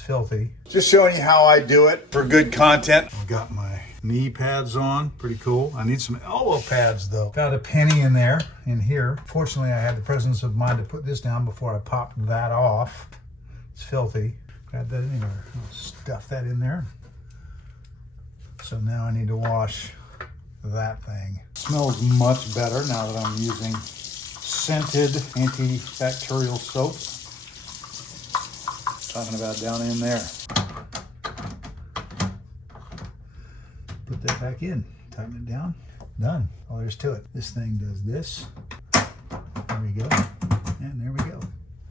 filthy. Just showing you how I do it for good content. I've got my knee pads on, pretty cool. I need some elbow pads though. Got a penny in there, in here. Fortunately, I had the presence of mind to put this down before I popped that off. It's filthy. Grab that in there, I'll stuff that in there. So now I need to wash that thing. Smells much better now that I'm using scented antibacterial soap. Talking about down in there. Put that back in, tighten it down, done. All there's to it. This thing does this. There we go, and there we go,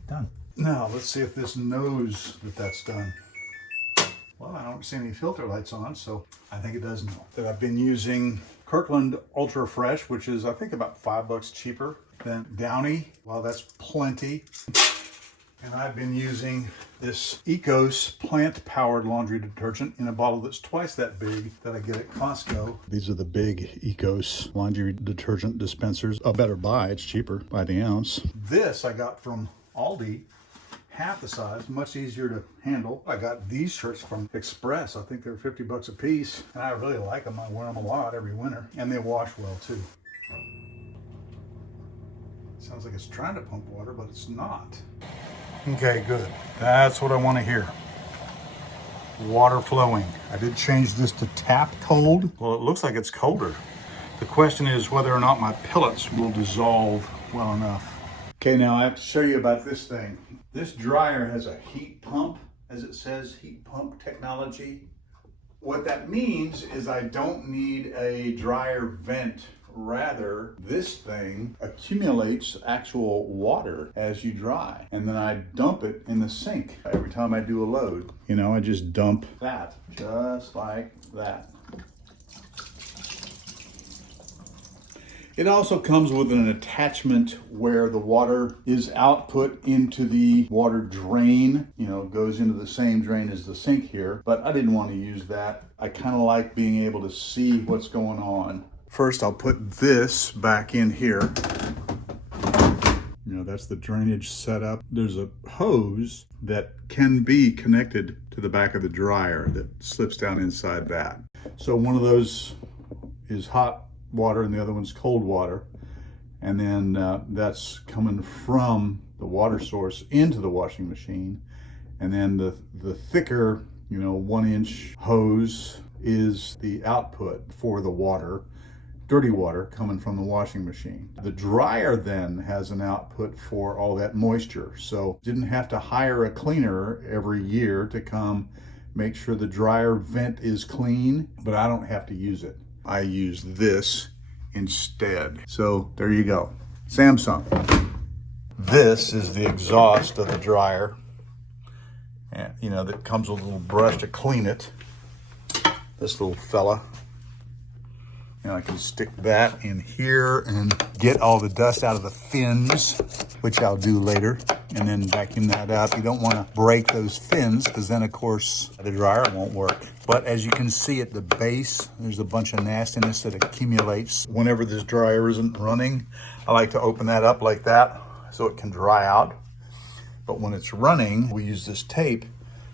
done. Now let's see if this knows that that's done. Well, I don't see any filter lights on, so I think it does know. That I've been using Kirkland Ultra Fresh, which is I think about $5 cheaper than Downy. Well, that's plenty. And I've been using this Ecos plant-powered laundry detergent in a bottle that's twice that big that I get at Costco. These are the big Ecos laundry detergent dispensers. A better buy, it's cheaper by the ounce. This I got from Aldi, half the size, much easier to handle. I got these shirts from Express. I think they're 50 bucks a piece, and I really like them. I wear them a lot every winter, and they wash well too. Sounds like it's trying to pump water, but it's not. Okay, good. That's what I want to hear. Water flowing. I did change this to tap cold. Well, it looks like it's colder. The question is whether or not my pellets will dissolve well enough. Okay, now I have to show you about this thing. This dryer has a heat pump, as it says, heat pump technology. What that means is I don't need a dryer vent. Rather, this thing accumulates actual water as you dry, and then I dump it in the sink every time I do a load. You know, I just dump that, just like that. It also comes with an attachment where the water is output into the water drain, you know, goes into the same drain as the sink here, but I didn't want to use that. I kind of like being able to see what's going on. First, I'll put this back in here. You know, that's the drainage setup. There's a hose that can be connected to the back of the dryer that slips down inside that. So one of those is hot water and the other one's cold water. And then that's coming from the water source into the washing machine. And then the thicker, you know, 1-inch hose is the output for the water. Dirty water coming from the washing machine. The dryer then has an output for all that moisture. So didn't have to hire a cleaner every year to come make sure the dryer vent is clean, but I don't have to use it. I use this instead. So there you go, Samsung. This is the exhaust of the dryer. And you know, that comes with a little brush to clean it. This little fella. And I can stick that in here and get all the dust out of the fins, which I'll do later, and then vacuum that up. You don't want to break those fins because then, of course, the dryer won't work. But as you can see at the base, there's a bunch of nastiness that accumulates. Whenever this dryer isn't running, I like to open that up like that so it can dry out. But when it's running, we use this tape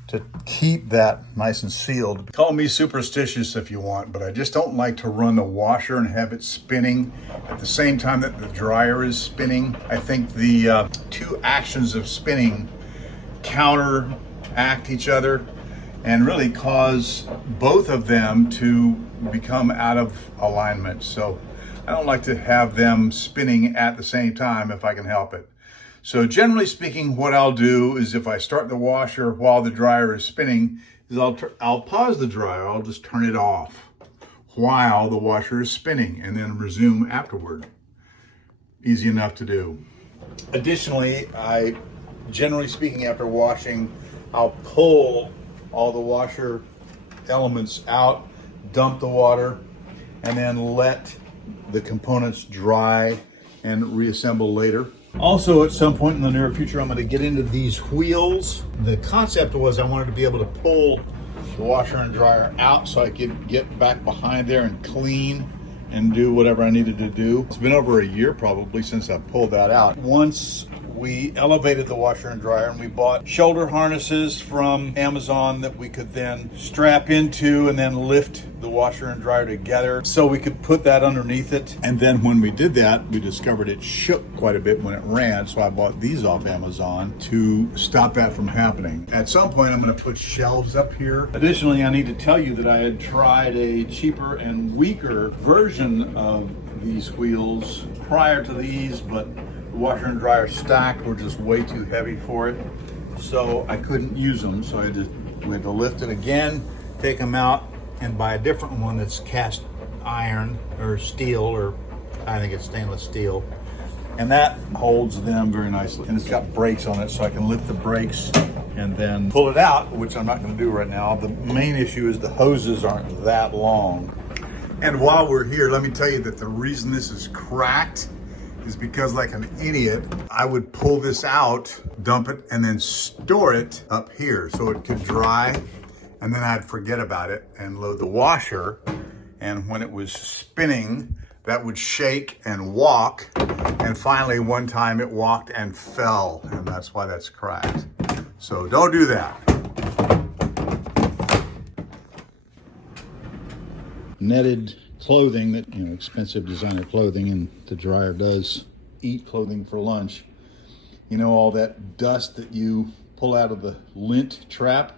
to keep that nice and sealed. Call me superstitious if you want, but I just don't like to run the washer and have it spinning at the same time that the dryer is spinning. I think the two actions of spinning counteract each other and really cause both of them to become out of alignment. So I don't like to have them spinning at the same time if I can help it. So generally speaking, what I'll do is if I start the washer while the dryer is spinning, is I'll pause the dryer. I'll just turn it off while the washer is spinning and then resume afterward. Easy enough to do. Additionally, generally speaking, after washing, I'll pull all the washer elements out, dump the water, and then let the components dry and reassemble later. Also, at some point in the near future, I'm going to get into these wheels. The concept was I wanted to be able to pull the washer and dryer out so I could get back behind there and clean and do whatever I needed to do. It's been over a year probably since I pulled that out. Once we elevated the washer and dryer, and we bought shoulder harnesses from Amazon that we could then strap into and then lift the washer and dryer together so we could put that underneath it. And then when we did that, we discovered it shook quite a bit when it ran, so I bought these off Amazon to stop that from happening. At some point, I'm going to put shelves up here. Additionally, I need to tell you that I had tried a cheaper and weaker version of these wheels prior to these, but the washer and dryer stacked were just way too heavy for it, so I couldn't use them. So we had to lift it again, take them out, and buy a different one that's cast iron or steel, or I think it's stainless steel, and that holds them very nicely. And it's got brakes on it, so I can lift the brakes and then pull it out, which I'm not going to do right now. The main issue is the hoses aren't that long. And while we're here, let me tell you that the reason this is cracked is because, like an idiot, I would pull this out, dump it, and then store it up here so it could dry, and then I'd forget about it and load the washer. And when it was spinning, that would shake and walk. And finally, one time it walked and fell, and that's why that's cracked. So don't do that. Netted clothing, that, you know, expensive designer clothing, and the dryer does eat clothing for lunch. You know, all that dust that you pull out of the lint trap,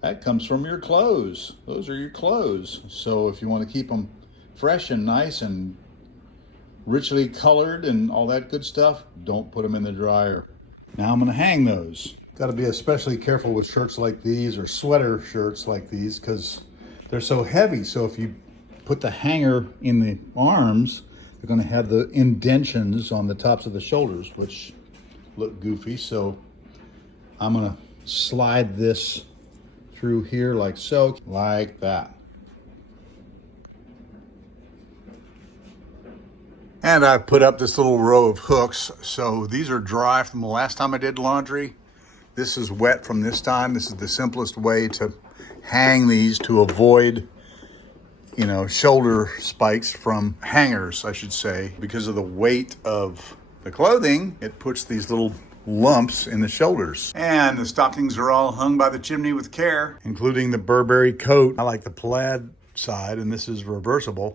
that comes from your clothes. Those are your clothes. So if you want to keep them fresh and nice and richly colored and all that good stuff, don't put them in the dryer. Now I'm going to hang those. Got to be especially careful with shirts like these, or sweater shirts like these, because they're so heavy. So if you put the hanger in the arms, they're going to have the indentions on the tops of the shoulders, which look goofy. So I'm going to slide this through here like so, like that. And I put up this little row of hooks. So these are dry from the last time I did laundry. This is wet from this time. This is the simplest way to hang these to avoid, you know, shoulder spikes from hangers, I should say. Because of the weight of the clothing, it puts these little lumps in the shoulders. And the stockings are all hung by the chimney with care, including the Burberry coat. I like the plaid side, and this is reversible.